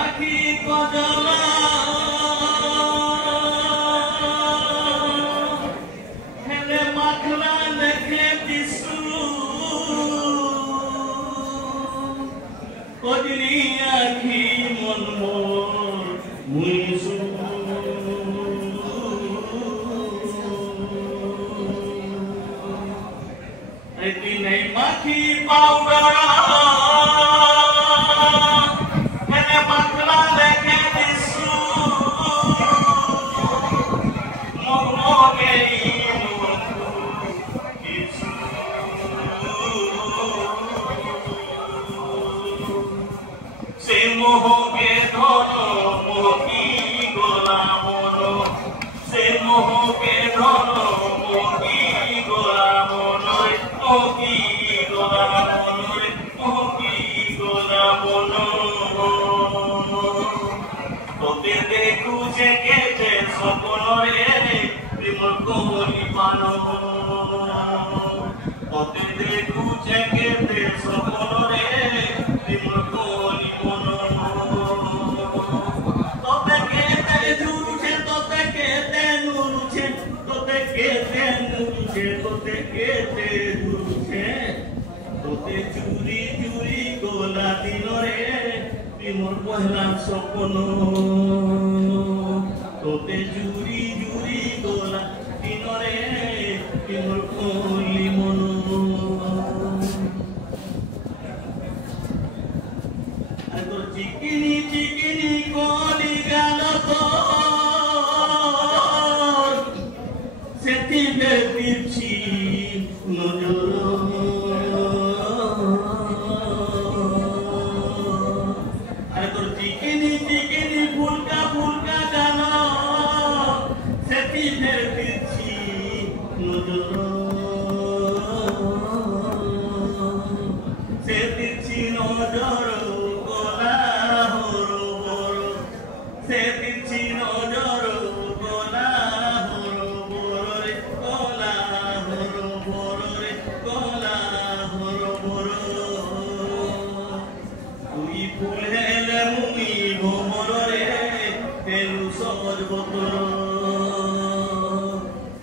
আখি কজলা হেলে মাখলা দেখে দিছু কজলি আখি মন মোর মুইছু রেতি নাই মাখি পাউডার से मोहके धरो मोही गोला मोनो से मोहके धरो मोही गोला मोनो मोही गोला मोनो मोही गोला मोनो तोते देखू जे केते सपनरे प्रेम कोनी पानो तोते देखू जे केते सपनरे प्रेम कोनी चूरी चूरी गोला दिनरे प्रेमर पहला सपन तोते चूरी चूरी गोला दिनरे प्रेमर कली मन चिकिनी चिकिनी कली गाल सेठी बेटी नजर चिकिनी चिकिनी फुलका फुलका गाना सेठी बेटी नजर सेठी नजर गोला हरो बरो सेठी नजर गोला हरो बरो रे गोला हरो बरो रे गोला हरो बरो तुई फुल हेले मुई भोमर रे तेलु सज बतर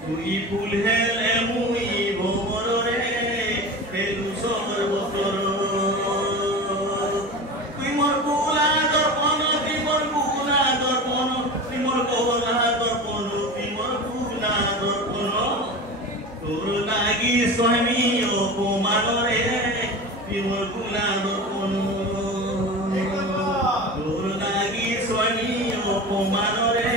तुई फुल हेले मुई भोमर रे तेलु सज बतर तुई मोर गोला दर्पण तुई मोर गोला दर्पण तुई मोर गोला दर्पण तुई मोर गोला दर्पण तोर লাগি স্বামী অপমান রে তুই মোর গোলা দর্পণ তোর লাগি স্বামী অপমান রে